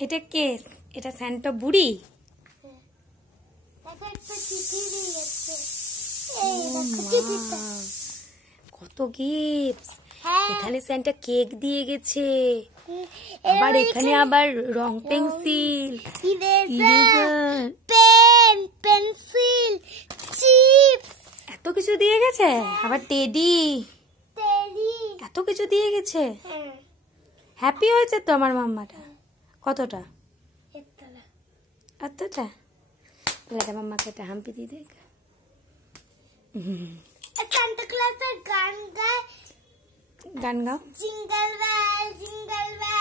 এটা কে? এটা স্যান্টা বুড়ি। কত গিফট! এখানে স্যান্টা কেক দিয়ে গেছে, আবার এখানে আবার রং pencil, eraser, pen, pencil, chips, এত কিছু দিয়ে গেছে। আবার টেডি, এত কিছু দিয়ে গেছে। হ্যাপি হয়েছে তো আমার মাম্মাটা। কতটা? এতটা? তাহলে মাম্মাকে একটা হাম্পি দিয়ে দেখ। সান্টা ক্লজের গান গায়। গান গাও। Jingle bell, jingle bell.